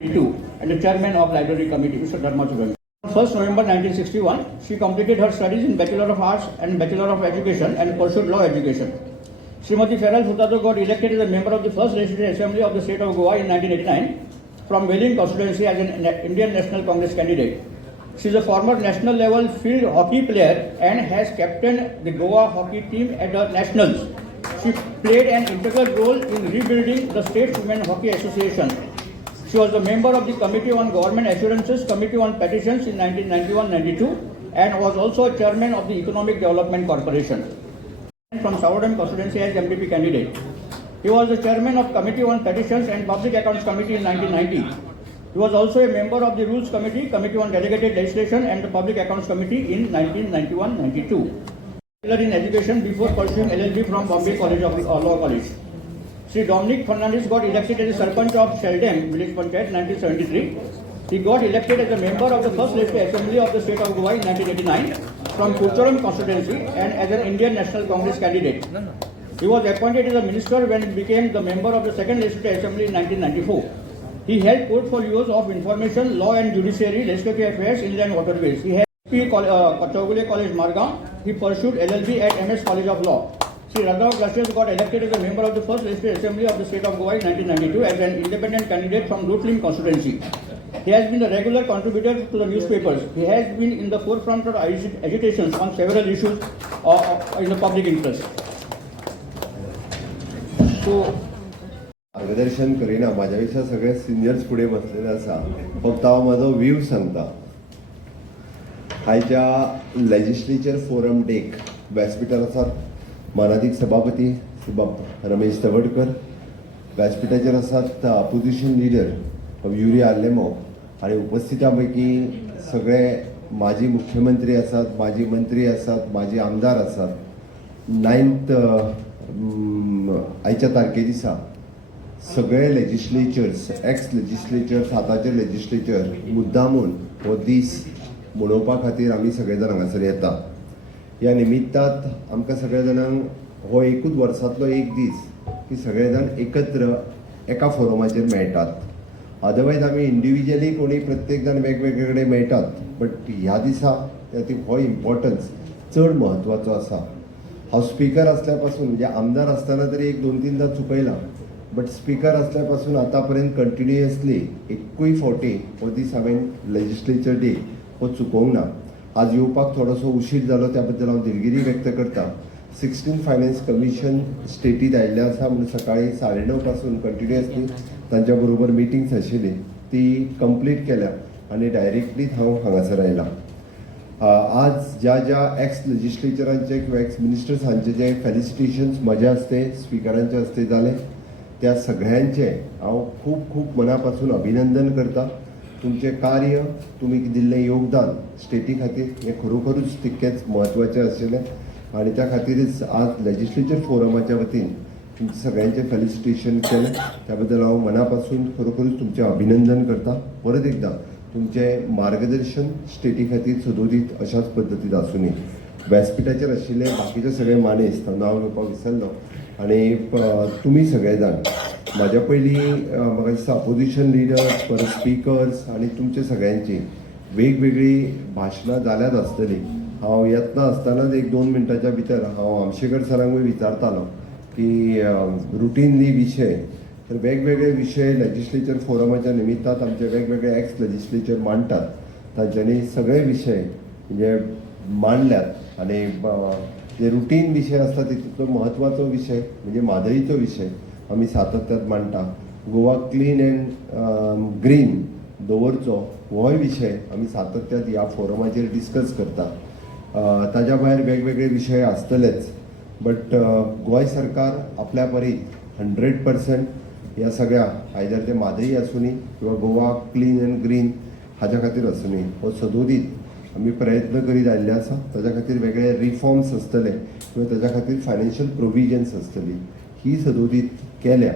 and the chairman of library committee, Mr. Dharma Chugan. On 1st November 1961, she completed her studies in Bachelor of Arts and Bachelor of Education and pursued law education. Srimati Feral Furtado got elected as a member of the first Legislative Assembly of the state of Goa in 1989 from Welling constituency as an Indian National Congress candidate. She is a former national level field hockey player and has captained the Goa hockey team at the nationals. She played an integral role in rebuilding the State Women Hockey Association. She was a member of the Committee on Government Assurances, Committee on Petitions in 1991-92 and was also a chairman of the Economic Development Corporation. From Southern constituency as MDP candidate. He was the chairman of Committee on Petitions and Public Accounts Committee in 1990. He was also a member of the Rules Committee, Committee on Delegated Legislation and the Public Accounts Committee in 1991-92. In education before pursuing LLB from Bombay College of Law College. Sri Dominic Fernandez got elected as the Sarpanch of Sheldon Village Panchayat 1973. He got elected as a member of the first Legislative Assembly of the state of Goa in 1989 from Kucharam constituency and as an Indian National Congress candidate. He was appointed as a minister when he became the member of the second Legislative Assembly in 1994. He held portfolios of information, law and judiciary, legislative affairs, inland waterways. He had Chowgule College, Margam. He pursued LLB at MS College of Law. Sri Raghav Gracias got elected as a member of the first Legislative Assembly of the state of Goa in 1992 as an independent candidate from Rutling constituency. He has been a regular contributor to the newspapers. He has been in the forefront of agitations on several issues in the public interest. So, मार्गदर्शन करिना माझ्यापेक्षा सगळे seniors पुढे बसलेले असा फक्त हांव म्हजो view सांगता. आयच्या लेजिस्लेचर फोरम डेक व्यासपीठार आसात मानाधीक सभापती रमेश तवडकर, व्यासपीठाचेर आसात अपोजिशन लिडर युरी आल्लेमो आणि उपस्थितां पैकी सगळे माजी मुख्यमंत्री आसात, माजी मंत्री आसात, माजी आमदार आसात. 9th आयच्या तारखे दिसा सगळे लेजिस्लेचर्स एक्स लेजिस्लेचर्स आतांचे लेजिस्लेचर मुद्दामून हो दीस मनोवपा खातीर आमी सगळे जाण हांगासर येता. ह्या निमित्तात आमकां सगळे जाणांक हो एकूच वर्सांतलो एक दीस की सगळे जाण एकत्र एका फोरमाचेर मेळटात. अदरवायज आमी इंडिविज्युअली कोणी प्रत्येक जाण वेगवेगळे कडेन मेळटात, बट ह्या दिसा हो इम्पॉर्टन्स चड म्हत्वाचो आसा. हांव स्पीकर असल्या पासून म्हणजे आमदार असताना तरी 1-2-3दा चुकयला, बट स्पीकर असल्यापासून आतापर्यंत कंटिन्युअसली एकूय फावटी हो दीस हांवें लेजिस्लेचर डे हो चुकोवंक ना. आज येवपाक थोडोसो उशीर जालो त्या बद्दल हांव दिलगिरी व्यक्त करता. 16th फायनान्स कमिशन स्टेटीत आयिल्लें आसा म्हणून सकाळी 9:30 पासून कंटिन्युअसली तांच्या बरोबर मिटिंग्स आशिल्ली ती कंप्लीट केल्या आणि डायरेक्टली हांव हांगासर आयला. आज ज्या एक्स लेजिस्लेचरांचे किंवा एक्स मिनिस्टर्स हांचे जे फेलिसिटेशन्स म्हज्या हस्ते स्पीकरांचे हस्ते जाले त्या सगळ्यांचे हांव खूप खूप मनापासून अभिनंदन करता. तुमचे कार्य, तुम्ही दिल्लें योगदान स्टेटी खातीर हें खरोखरूच तितकेंच म्हत्वाचें आशिल्लें आणि त्या खातीरच आज लेजिस्लेचर फोरमाच्या वतीन तुमचे सगळ्यांचे फेलिसिटेशन केलें. त्या बद्दल हांव मनापासून खरोखरूच तुमचें अभिनंदन करता. परत एकदा तुमचें मार्गदर्शन स्टेटी खातीर सदोदीत अशाच पद्दतीन आसूं दी. व्यासपीठाचेर आशिल्ले बाकीचे सगळे मानेस्त नांव घेवपाक विसरलो आणि तुम्ही सगळे जाण म्हाज्या पयलीं म्हाका दिसता अपोजिशन लिडर्स परत स्पीकर्स आणि तुमचे सगळ्यांची वेगवेगळी भाशणां जाल्यात आसतली. हांव येतना आसतनाच 1-2 मिनटाच्या भितर हांव आमशेकर सरांकूय विचारतालो की रुटीनली विशय तर वेगवेगळे विशय लेजिस्लेचर फोरमाच्या निमित्तात आमचे वेगवेगळे एक्स लेजिस्लेचर मांडटात. तांच्यांनी सगळे विशय म्हणजे मांडल्यात आणि जे रुटीन विषय असतात तितूंतलो महत्वाचो विषय म्हणजे म्हादईचो विषय आमी सातत्यात मांडटा. गोवा क्लीन अँड ग्रीन दवरचो होय विषय आमी सातत्यात ह्या फोरमाचेर डिस्कस करता. ताज्या भायर वेगवेगळे विशय आसतलेच, बट गोंय सरकार आपल्या परी 100% ह्या सगळ्या आयदर ते म्हादई आसूं दी किंवा गोवा क्लीन अँड ग्रीन हाच्या खातीर आसूं दी हो सदोदीत आमी प्रयत्न करीत आयिल्ले आसा. ताच्या खातीर वेगळे रिफॉर्म्स आसतले किंवा ताच्या खातीर फायनान्शियल प्रोविजन्स आसतली ही सदोदीत केल्या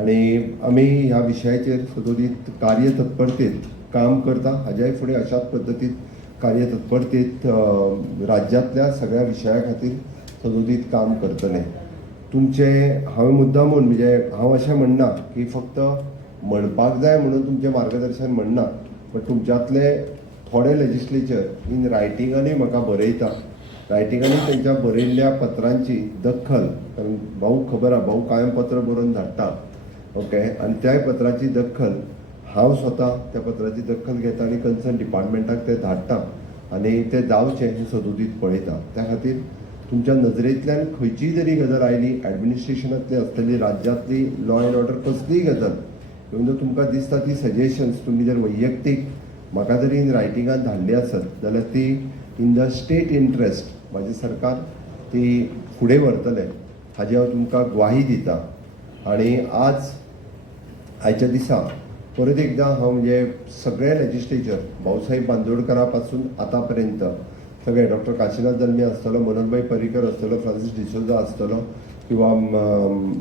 आणि आमी ह्या विशयाचेर सदोदीत कार्यतत्परतेत काम करता. हाज्याय फुडें अशाच पद्दतीत कार्यतत्परतेत राज्यांतल्या सगळ्या विशया खातीर सदोदीत काम करतले. तुमचे हांवें मुद्दामून म्हणजे हांव अशें म्हणना की फक्त म्हणपाक जाय म्हणून तुमचें मार्गदर्शन म्हणना, बट तुमच्यांतले थोडे लेजिस्लेचर इन रायटिंगांनी म्हाका बरयता, रायटिंगांनी तेंच्या बरयल्ल्या पत्रांची दखल, कारण भाऊ खबर आहा, भाऊ कायम पत्र बरोवन धाडटा, ओके, आनी त्या पत्राची दखल हांव स्वता त्या पत्राची दखल घेता आनी कन्सर्न डिपार्टमेंटाक ते धाडटा आनी ते जावचें हें सदोदीत पळयता. त्या खातीर तुमच्या नजरेंतल्यान खंयचीय जरी गजाल आयली, एडमिनिस्ट्रेशनांतली आसतली, राज्यांतली लॉ एंड ऑर्डर कसलीय गजाल, इवन तुमकां दिसता ती सजेशन्स तुमी जर वैयक्तीक म्हाका जरी इन रायटिंगान धाडली आसत जाल्यार ती इन द स्टेट इंट्रस्ट म्हाजें सरकार ती फुडें व्हरतलें हाजी हांव तुमकां ग्वाही दिता. आनी आयच्या दिसा परत एकदां हांव म्हणजे सगळे लेजिस्लेचर भाऊसाहेब बांदोडकरा पासून आतां पर्यंत सगळे डॉक्टर काशीनाथ जल्मी आसतलो, मनोहरभाई पर्रीकर आसतलो, फ्रांसीस डिसोजा आसतलो किंवा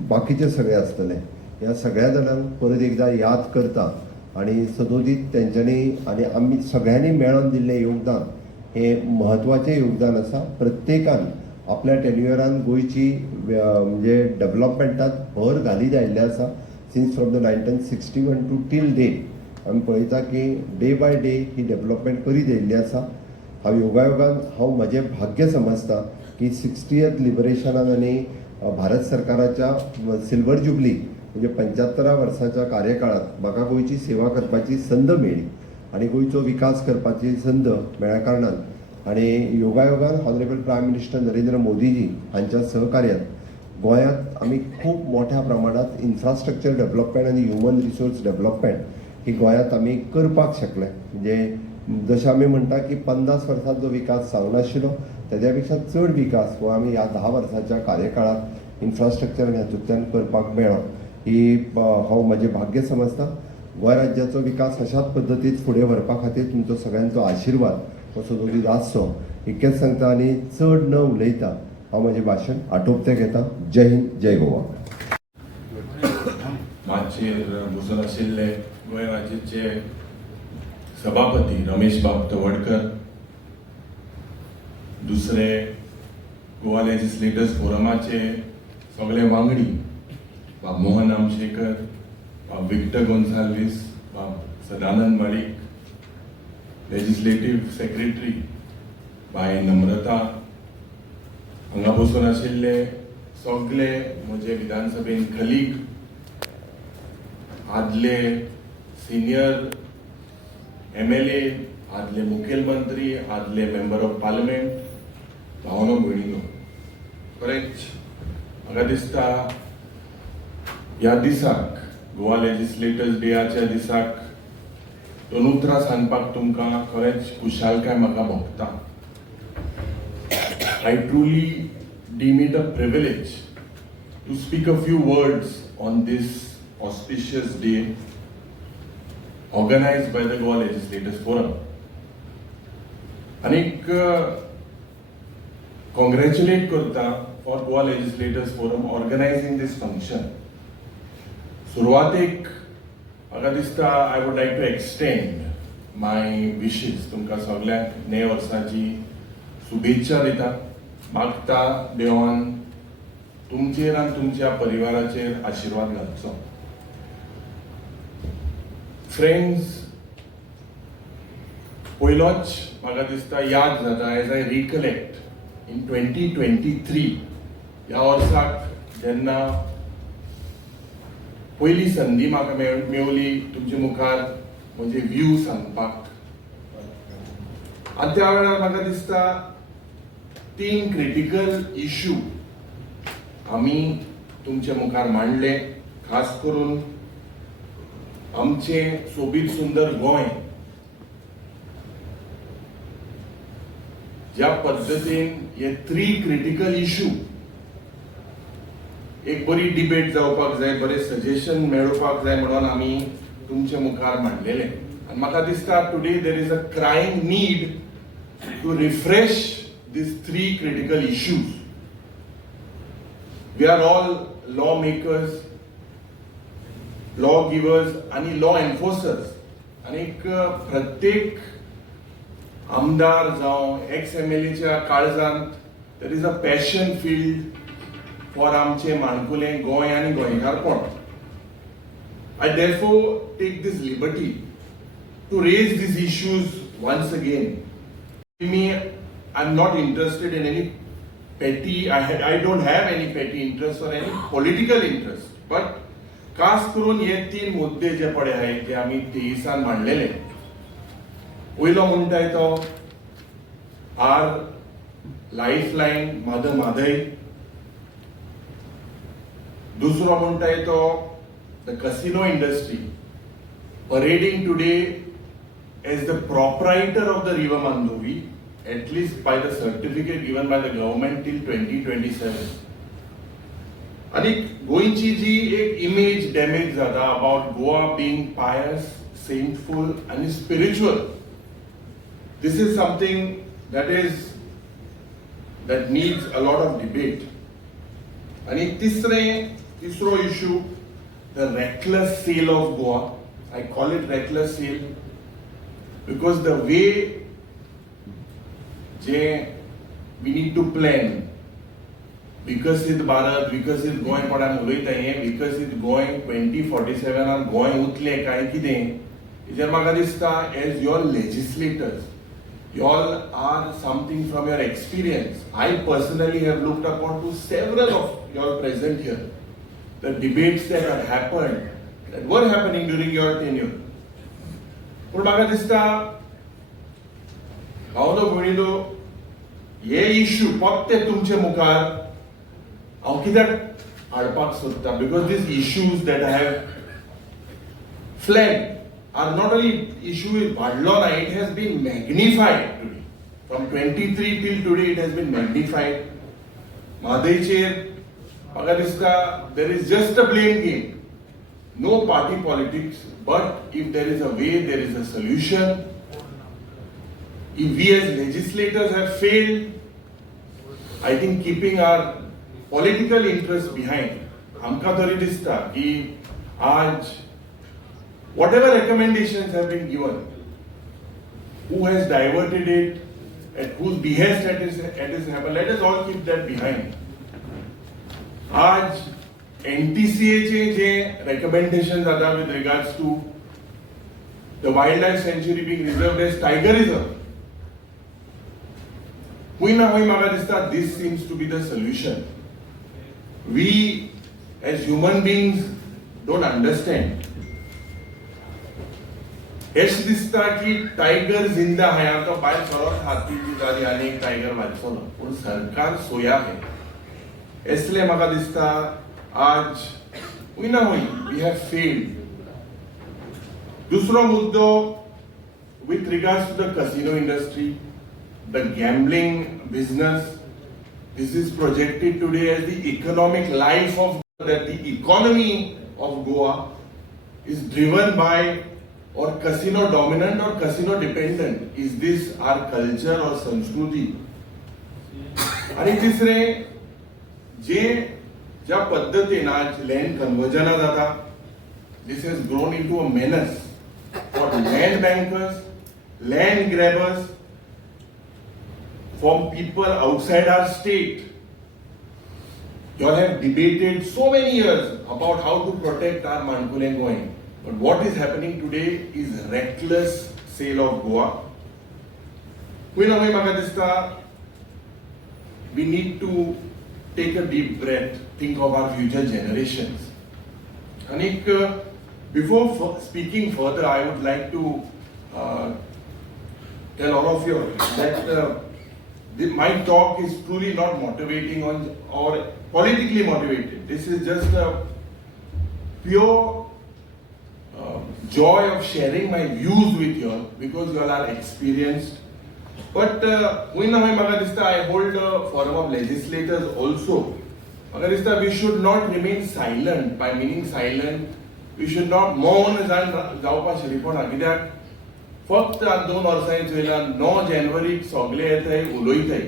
बाकीचे सगळे आसतले, ह्या सगळ्या जाणांक परत एकदां याद करता आनी सदोदीत तेंच्यांनी आनी आमी सगळ्यांनी मेळोन दिल्लें योगदान हें म्हत्वाचें योगदान आसा. प्रत्येकान आपल्या टेन्युअरान गोंयची म्हणजे डेव्हलपमेंटांत भर घालीत आयिल्लें आसा. Since from the 1961 to till date आमी पळयता की डे बाय डे ही डेव्हलपमेंट करीत येयल्ली आसा. हांव योगायोगान म्हजें भाग्य समजता की 60th लिबरेशनान आनी भारत सरकाराच्या सिल्वर जुबली म्हणजे 75 वर्साच्या कार्यकाळात म्हाका गोंयची सेवा करपाची संद मेळ्ळी आनी गोंयचो विकास करपाची संद मेळ्ळ्या कारणान आनी योगायोगान हॉनरेबल प्रायम मिनिस्टर नरेंद्र मोदीजी हांच्या सहकार्यान गोंयांत आमी खूब मोठ्या प्रमाणात इन्फ्रास्ट्रक्चर डेव्हलपमेंट आनी ह्युमन रिसोर्स डेव्हलपमेंट ही गोंयांत आमी करपाक शकले. म्हणजे जशें आमी म्हणटा की 50 वर्सांत जो विकास जावनाशिल्लो तेज्या पेक्षा चड विकास हो आमी ह्या 10 वर्साच्या कार्यकाळात इन्फ्रास्ट्रक्चर आनी हातूंतल्यान करपाक मेळ्ळो. ही हांव म्हजें भाग्य समजता. गोंय राज्याचो विकास अशाच पद्दतीत फुडें व्हरपा खातीर तुमचो सगळ्यांचो आशिर्वाद हो सदोदीत आसचो इतकेंच सांगता आनी चड न उलयता हांव म्हजें भाशण आटोपतें घेता. जय हिंद, जय गोवा. माचयेर बसून आशिल्ले गोंय राज्याचे सभापती रमेश बाब तवडकर, दुसरे गोवा लेजिस्लेटर्स फोरमाचे सगळे वांगडी बाब मोहन आमशेकर, बाब विक्टर गोन्साल्वीस, बाब सदानंद माळीक, लेजिस्लेटिव्ह सेक्रेटरी बाय नम्रता, हांगा बसून आशिल्ले सगळे म्हजे विधानसभेन कलीग, आदले सिनियर MLA, आदले मुखेलमंत्री, आदले मेंबर ऑफ पार्लिमेंट, भावनो भयणीनो, खरेंच म्हाका दिसता ह्या दिसाक गोवा लेजिस्लेटर्स डेच्या दिसाक दोन उतरां सांगपाक तुमकां खरेंच खुशालकाय म्हाका भोगता. I truly deem it a privilege to speak a few words on this auspicious day organized by the Goa Legislators Forum. Anik congratulate करता for Goa Legislators Forum organizing this function. सुरवातेक म्हाका दिसता I would like to extend my wishes तुमकां सगळ्यांक नवे वर्साची शुभेच्छा दिता. मागता देवान तुमचेर आनी तुमच्या परिवाराचेर आशिर्वाद घालचो. फ्रेंड्स, पयलोच म्हाका दिसता याद जाता एज आय रिकलेक्ट इन 2023 ह्या वर्साक जेन्ना पयली संदी म्हाका मेवली तुमचे मुखार म्हणजे व्यू सांगपाक, आनी त्या वेळार म्हाका दिसता 3 क्रिटिकल इश्यू आमी तुमचे मुखार मांडले. खास करून आमचे सोबीत सुंदर गोंय ज्या पद्दतीन हे 3 क्रिटिकल इश्यू एक बरी डिबेट जावपाक जाय, बरे सजेशन मेळोवपाक जाय म्हणून आमी तुमचे मुखार मांडलेले. आनी म्हाका दिसता today there is a crying need to refresh these 3 critical issues. We are all lawmakers, lawgivers आणि law enforcers. आणि प्रत्येक आमदार जावं ex-MLAच्या काळजांत there is a passion filled for आमचे माणकुलें गोंय आणि गोंयकारपण. I therefore take this liberty to raise these issues once again. I'm not interested in any petty, I don't have any petty interest or any political interest. But खास करून हे 3 मुद्दे जे पडे आहेत ते आम्ही 23 मांडलेले. पयलो म्हणटाय तो आर लाईफलाईन म्हादय. दुसरो म्हणटाय तो the casino industry parading today as the proprietor of the river Mandovi, at least by the certificate given by the government till 2027. आणि गोयची जी एक इमेज डॅमेज जाता about Goa being pious, saintful and spiritual. This is something that needs a lot of debate. आणि तिसरो issue, the reckless sale of Goa. I call it reckless sale because the way we need to plan विकसित भारत, विकसित गोंय कोणाक उलयता हें विकसित गोंय 2047 गोंय उतलें काय कितें हेजेर म्हाका दिसता as your legislators you all are something from your experience. I personally have looked upon to several of you all present here. The debates that have happened, that were happening during your tenure. पूण म्हाका दिसता भावनो भयणीनो हे issue फक्त तुमचे मुखार हांव कित्याक हाडपाक सोदता because these issues that I have flagged are not only issue is वाडलो ना, it has been magnified today. From 23 till today it has been magnified. म्हादयचेर म्हाका दिसता there is just a blame game. No party politics, but if there is a way, there is a solution. If we as legislators have failed, I think keeping our political interests behind, आमकां तरी दिसता की आज whatever recommendations have been given, who has diverted it, at whose behest it is happened, let us all keep that behind. आज NTCA चे recommendations जाता with regards to the wildlife sanctuary being reserved as tiger reserve. हुई ना हुई म्हाका दिसता this seems to be the solution. We as human beings don't understand. एश दिसता की टायगर जिंदा आहे आता बाहेर सरळ हातीची जाली आणि एक टायगर वाचलो पण सरकार सोया आहे इसलिए म्हाका दिसता आज हुई ना हुई वी हैव फेल्ड. दुसरो मुद्दो with regards to the casino industry, the gambling business, this is projected today as the economic life of that the economy of Goa is driven by or casino dominant or casino dependent. Is this our culture or संस्कृती? आणि तिसरे ज्या पद्धतीन आज land conversion जाता, this has grown into a menace for land bankers, land grabbers, from people outside our state. You all have debated so many years about how to protect our Mankule Goa. But what is happening today is reckless sale of Goa. We need to take a deep breath, think of our future generations. Anik, before speaking further, I would like to tell all of you that my talk is truly not motivating or politically motivated. This is just a pure joy of sharing my views with you all because you all are experienced. But I hold a forum of legislators also. We should not remain silent. By meaning silent, we should not mourn फक्त 2 वर्सांनी चोयला 9 जानेवारीक सगळे येताय उलयताय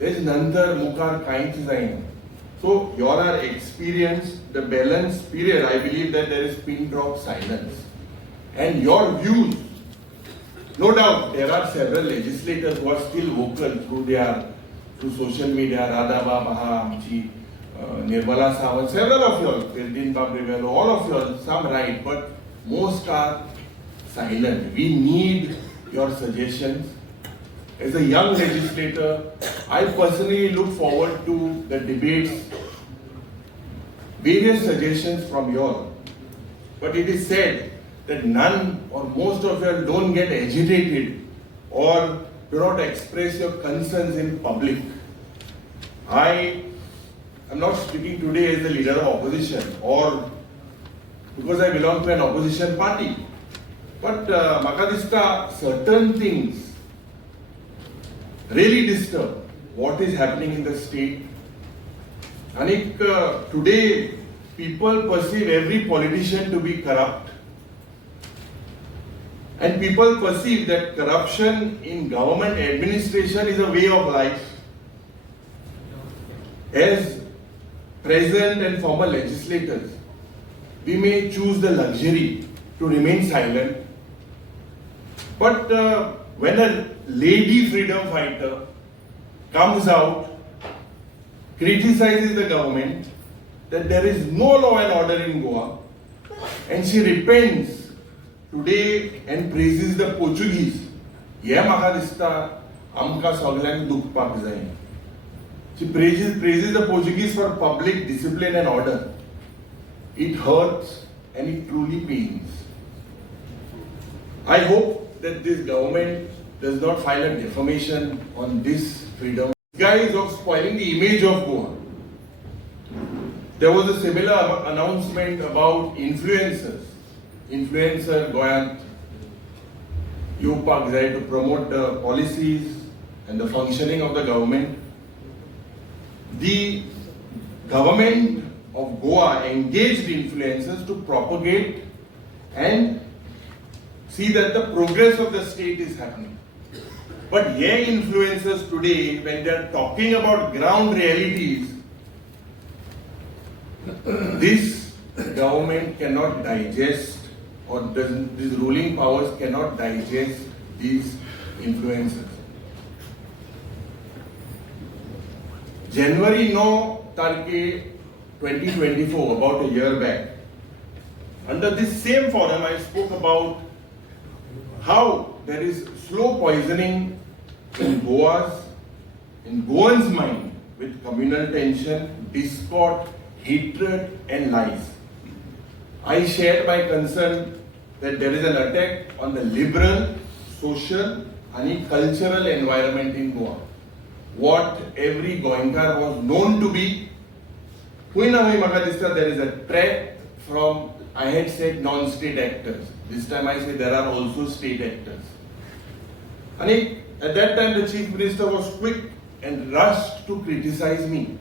तेज नंतर मुखार कांयच जायना. So you all are experienced the balance period. I believe that there is pin drop silence and your views. No doubt there are several legislators who are still vocal through social media. Radha Baba, आमची Nirmala Sawant, several of you all, Ferdin Babrivello, all of you all, some right, but most are silent. We need your suggestions. As a young legislator, I personally look forward to the debates, various suggestions from you all. But it is said that none or most of you all don't get agitated or do not express your concerns in public. I am not speaking today as the leader of opposition or because I belong to an opposition party. But Makadista, certain things really disturb what is happening in the state. Anik, today people perceive every politician to be corrupt. And people perceive that corruption in government administration is a way of life. As present and former legislators, we may choose the luxury to remain silent. But when a lady freedom fighter comes out, criticizes the government that there is no law and order in Goa, and she repents today and praises the Portuguese, yeah, म्हाका दिसता आमकां सगळ्यांक दुखपाक जाय. She praises the Portuguese for public discipline and order. It hurts and it truly pains. I hope that this government does not file a defamation on this freedom. Guys of spoiling the image of Goa. There was a similar announcement about influencers. Influencer Goyant Yupak Zai to promote the policies and the functioning of the government. The government of Goa engaged influencers to propagate and see that the progress of the state is happening. But young influencers today, when they are talking about ground realities, this government cannot digest, or these ruling powers cannot digest these influencers. January 9 Tarke 2024, about a year back, under this same forum I spoke about how there is slow poisoning in Goans mind with communal tension, discord, hatred and lies. I shared my concern that there is an attack on the liberal, social and cultural environment in Goa. What every Goenkar was known to be, there is a threat from, I had said, non-state actors. This time I say there are also state actors. And at that time the Chief Minister was quick and rushed to criticize me.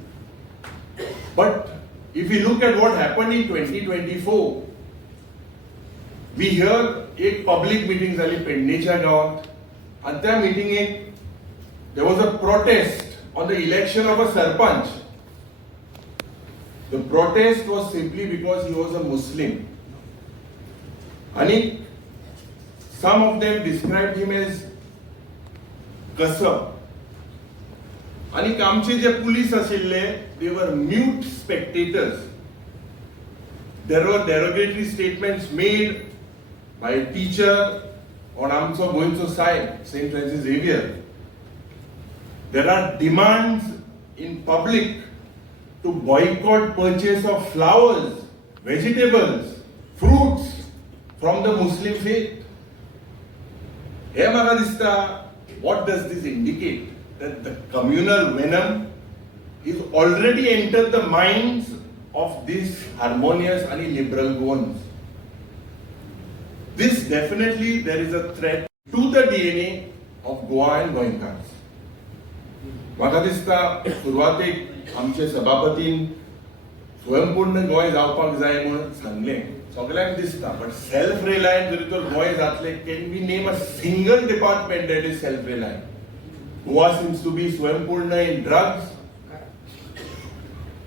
But if we look at what happened in 2024, we hear एक public meeting झाली पेडणेच्या गावात, and त्या meeting there was a protest on the election of a sarpanch. The protest was simply because he was a Muslim. And some of them described him as Kasab. And आमचे जे police आशिल्ले, they were mute spectators. There were derogatory statements made by a teacher on आमचो गोंयचो side, St. Francis Xavier. There are demands in public to boycott purchase of flowers, vegetables, fruits from the Muslim faith. What does this indicate? That the communal venom is already entered the minds of these harmonious and liberal Goans. This definitely there is a threat to the DNA of Goa and Goenkars. म्हाका दिसता सुरवातेक आमचे सभापतीन स्वयंपूर्ण गोंय जावपाक जाय म्हणून सांगलें, सगळ्यांक दिसता, बट सेल्फ रिलायंट जरी तर गोंय जातलें, can we name a single department that is self reliant? Goa seems to be स्वयंपूर्ण in drugs,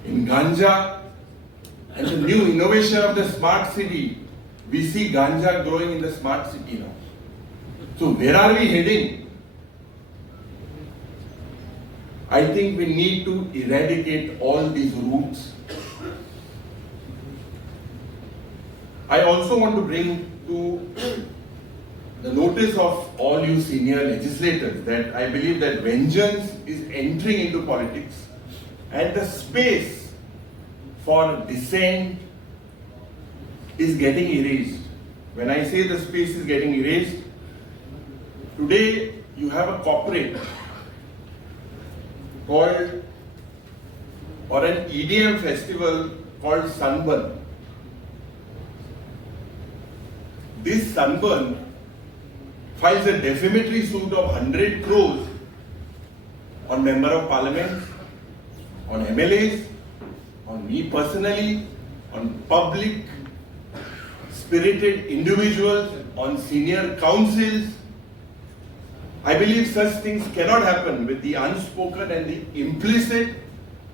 in ganja, and the new innovation of the smart city. We see ganja growing in the smart city now. So where are we heading? I think we need to eradicate all these roots. I also want to bring to the notice of all you senior legislators that I believe that vengeance is entering into politics and the space for dissent is getting erased. When I say the space is getting erased, today you have a corporate called, or an EDM festival called Sunburn. This Sunburn files a defamatory suit of 100 crores on Member of Parliament, on MLAs, on me personally, on public spirited individuals, on senior councils. I believe such things cannot happen with the unspoken and the implicit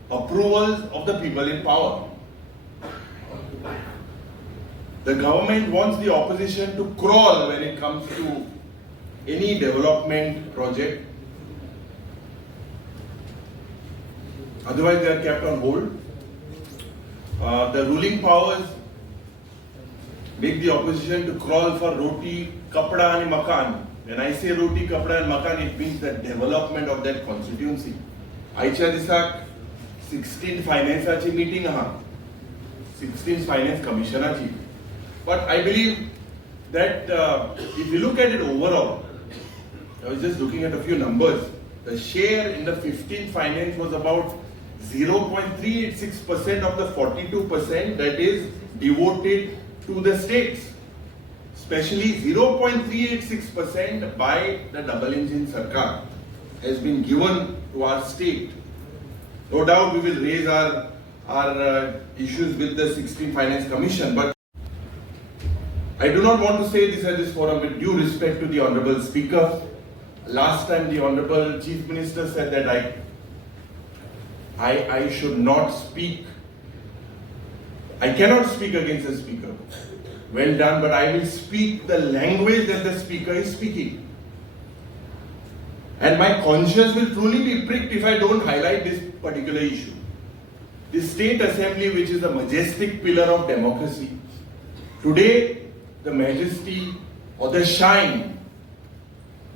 approvals of the people in power. The government wants the opposition to crawl when it comes to any development project. Otherwise, they are kept on hold. The ruling powers make the opposition to crawl for roti, kapda and makan. When I say roti, kapda and makan, it means the development of that constituency. Aicha disak 16th finance meeting 16th finance commissioner. But I believe that if you look at it overall, I was just looking at a few numbers. The share in the 15th finance was about 0.386% of the 42% that is devoted to the states. Especially 0.386% by the double engine Sarkar has been given to our state. No doubt we will raise our issues with the 16th Finance Commission, but I do not want to say this at this forum with due respect to the Honorable Speaker. Last time the Honorable Chief Minister said that I should not speak. I cannot speak against the Speaker. Well done, but I will speak the language that the Speaker is speaking. And my conscience will truly be pricked if I don't highlight this particular issue. The State Assembly, which is a majestic pillar of democracy, today the majesty or the shine,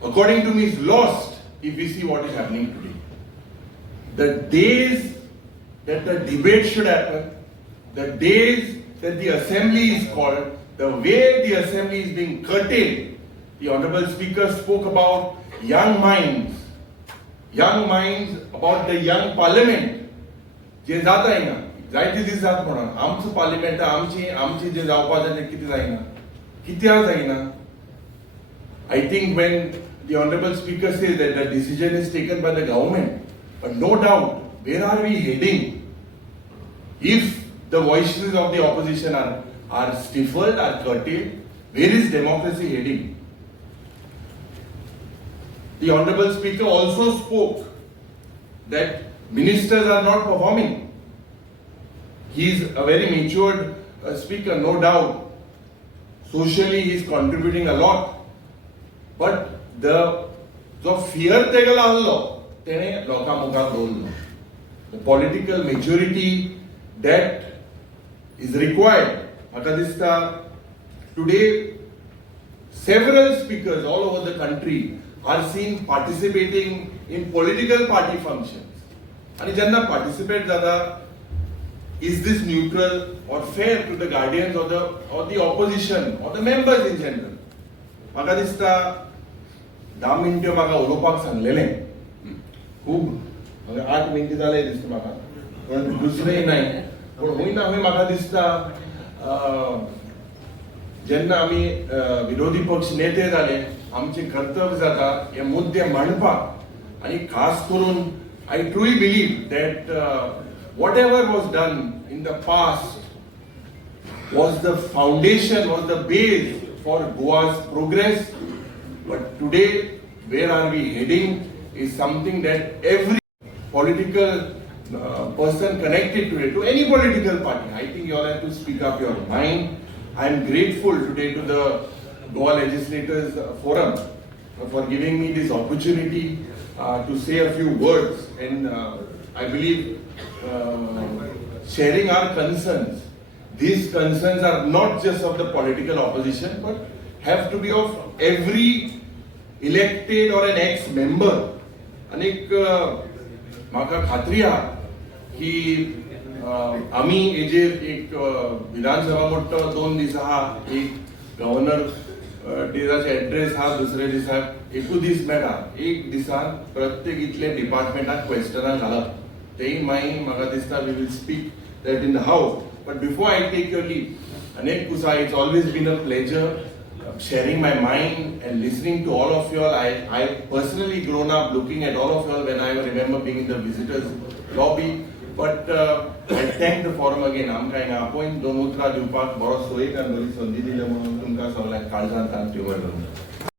according to me, is lost if we see what is happening today. The days that the debate should happen, the days that the assembly is called, the way the assembly is being curtailed. The Honorable Speaker spoke about young minds about the young parliament. जे जाता है ना, जायते दीस जात म्हणून आमचं parliament आमची जे जावपाचें तें कितें जायना, कित्याक जायना? I think when the Honorable Speaker says that the decision is taken by the government, but no doubt, where are we heading? If the voices of the opposition are stifled, are curtailed, where is democracy heading? The Honorable Speaker also spoke that ministers are not performing. He is a very matured speaker, no doubt. Socially, he is contributing a lot. But the fear tegala hallo, tene loka muka dollo. The political maturity that is required. Akadista, today, several speakers all over the country are seen participating in political party functions. And jenna participate jada, is this neutral or fair to the guardians or the opposition or the members in general? Maka dista 10 मिनिटं म्हाका उलोवपाक सांगलेलें खूब 8 मिनिटं जाले दिसता म्हाका पण दुसरें नाही पण होईना खंय म्हाका दिसता जेन्ना आमी विरोधी पक्ष नेते जाले आमचे कर्तव्य जाता हे मुद्दे मांडपाक आणि खास करून I truly believe that whatever was done in the past was the foundation, was the base for Goa's progress. But today, where are we heading is something that every political person connected to it, to any political party, I think you all have to speak up your mind. I am grateful today to the Goa Legislators Forum for giving me this opportunity to say a few words, and I believe sharing our concerns. These concerns are not just of the political opposition, but have to be of every elected or an ex-member. Anik म्हाका खात्री आहा की आमी हेजेर एक विधानसभा मोठो 2 दीस आहा, एक गव्हर्नर डेजाचे एड्रेस आहा, दुसरे दिसाक एकूच दीस मेळटा, एक दिसान प्रत्येक इतले डिपार्टमेंटाक क्वेश्चनां घालप, तेय मागीर म्हाका दिसता we will speak that in the house. But before I take your leave, Anek Kusa, it's always been a pleasure sharing my mind and listening to all of you all. I personally grown up looking at all of you all when I remember being in the visitors lobby. But I thank the forum again. I'm kind of appoint Domutra Dupak, Boros Soek and Bari Sondi Dile Munum Tunka Sola Kaljan Tan Tumor.